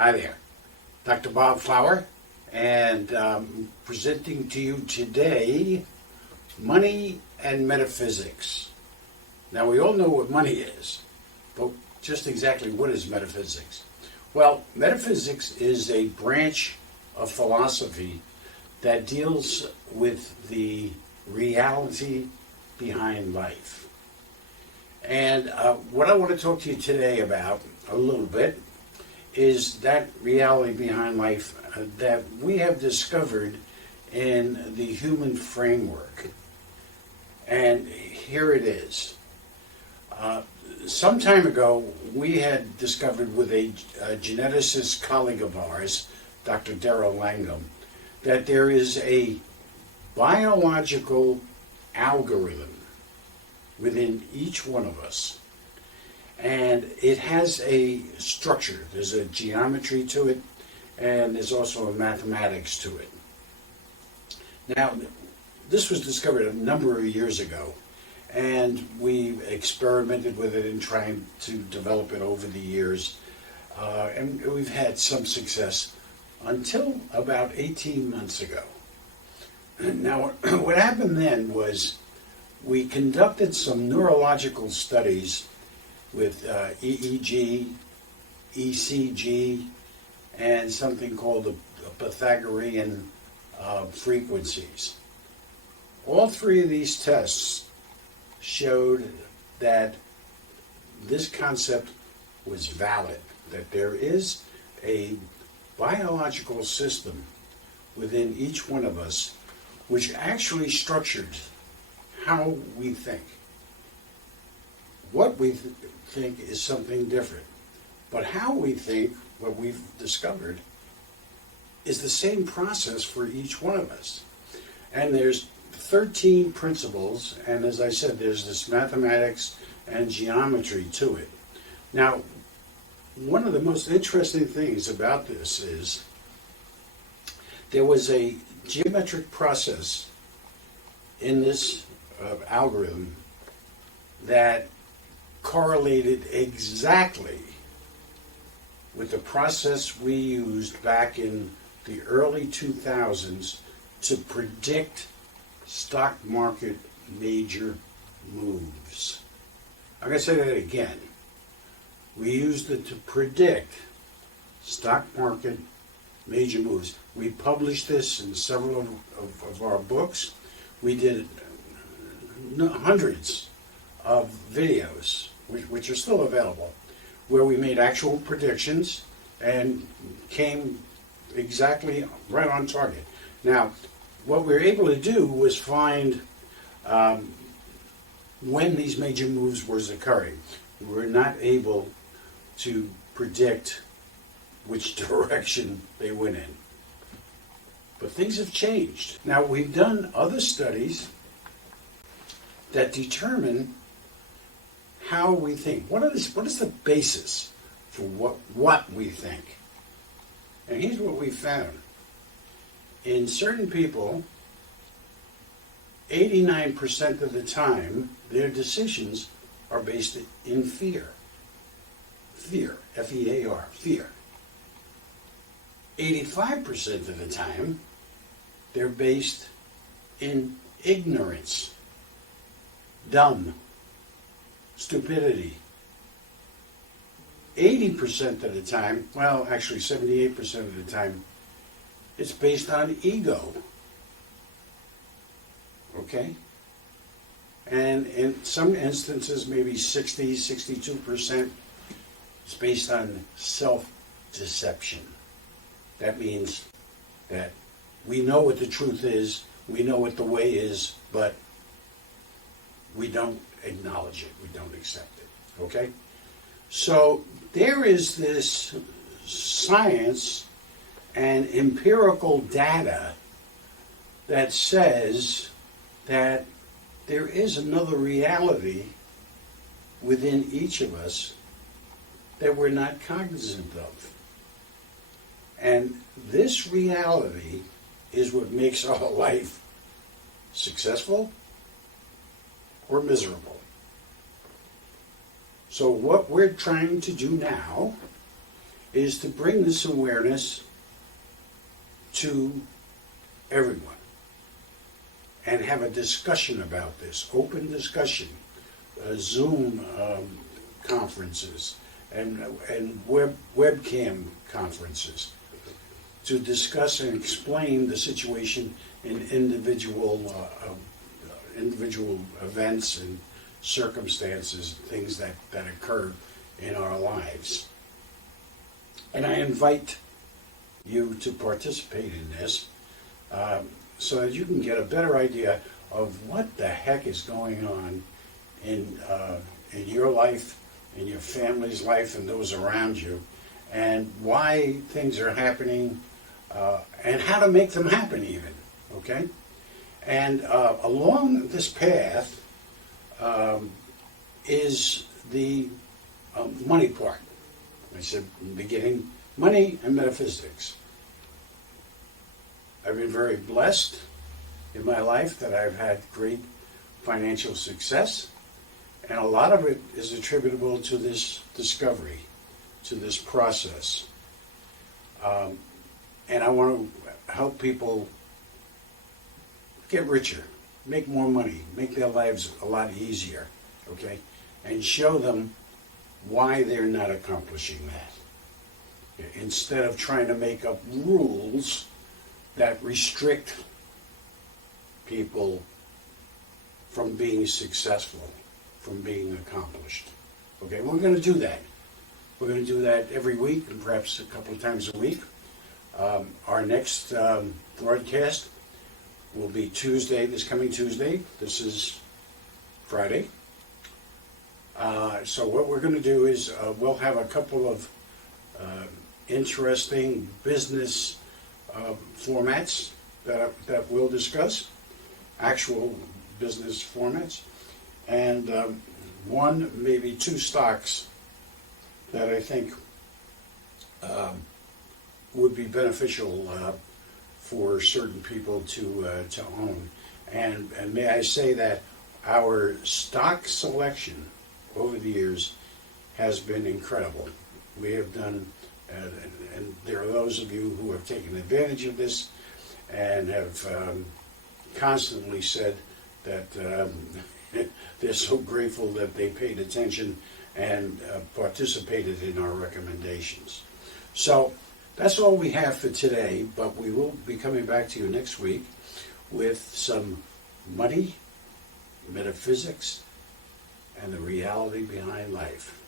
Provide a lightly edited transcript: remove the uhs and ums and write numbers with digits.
Hi there, Dr. Bob Flower, and presenting to you today money and metaphysics. Now, we all know what money is, but just exactly what is metaphysics? Well, metaphysics is a branch of philosophy that deals with the reality behind life. And what I want to talk to you today about a little bit is that reality behind life that we have discovered in the human framework. And here it is. Some time ago, we had discovered with a geneticist colleague of ours, Dr. Daryl Langham, that there is a biological algorithm within each one of us. And it has a structure. There's a geometry to it, and there's also a mathematics to it. Now, this was discovered a number of years ago, and we experimented with it in trying to develop it over the years, and we've had some success until about 18 months ago. Now, what happened then was we conducted some neurological studies with EEG, ECG, and something called the Pythagorean frequencies. All three of these tests showed that this concept was valid, that there is a biological system within each one of us which actually structured how we think. What we think is something different. But how we think, what we've discovered, is the same process for each one of us. And there's 13 principles, and as I said, there's this mathematics and geometry to it. Now, one of the most interesting things about this is there was a geometric process in this algorithm that correlated exactly with the process we used back in the early 2000s to predict stock market major moves. I'm going to say that again. We used it to predict stock market major moves. We published this in several of our books. We did hundreds of videos, which are still available, where we made actual predictions and came exactly right on target. Now, what we were able to do was find when these major moves were occurring. We were not able to predict which direction they went in. But things have changed. Now, we've done other studies that determine how we think. What is the basis for what we think? And here's what we found. In certain people, 89% of the time, their decisions are based in fear. Fear, F-E-A-R, fear. 85% of the time, they're based in ignorance, dumb, stupidity. 80% of the time, well, actually 78% of the time, it's based on ego. Okay? And in some instances, maybe 60, 62%, it's based on self-deception. That means that we know what the truth is, we know what the way is, but we don't acknowledge it, we don't accept it. Okay? So there is this science and empirical data that says that there is another reality within each of us that we're not cognizant of. And this reality is what makes our life successful or miserable. So what we're trying to do now is to bring this awareness to everyone and have a discussion about this, open discussion, Zoom conferences and webcam conferences to discuss and explain the situation in individual events and circumstances, things that occur in our lives. And I invite you to participate in this so that you can get a better idea of what the heck is going on in your life, in your family's life, and those around you, and why things are happening, and how to make them happen even, okay? And along this path is the money part. I said in the beginning, money and metaphysics. I've been very blessed in my life that I've had great financial success, and a lot of it is attributable to this discovery, to this process. And I want to help people get richer, make more money, make their lives a lot easier, okay? And show them why they're not accomplishing that. Instead of trying to make up rules that restrict people from being successful, from being accomplished. Okay, we're going to do that. We're going to do that every week, and perhaps a couple of times a week. Our next broadcast will be Tuesday, this coming Tuesday. This is Friday. So what we're going to do is we'll have a couple of interesting business formats that we'll discuss, actual business formats, and one, maybe two stocks that I think would be beneficial for certain people to own. And may I say that our stock selection over the years has been incredible. We have done, and there are those of you who have taken advantage of this and have constantly said that they're so grateful that they paid attention and participated in our recommendations. So that's all we have for today, but we will be coming back to you next week with some money, metaphysics, and the reality behind life.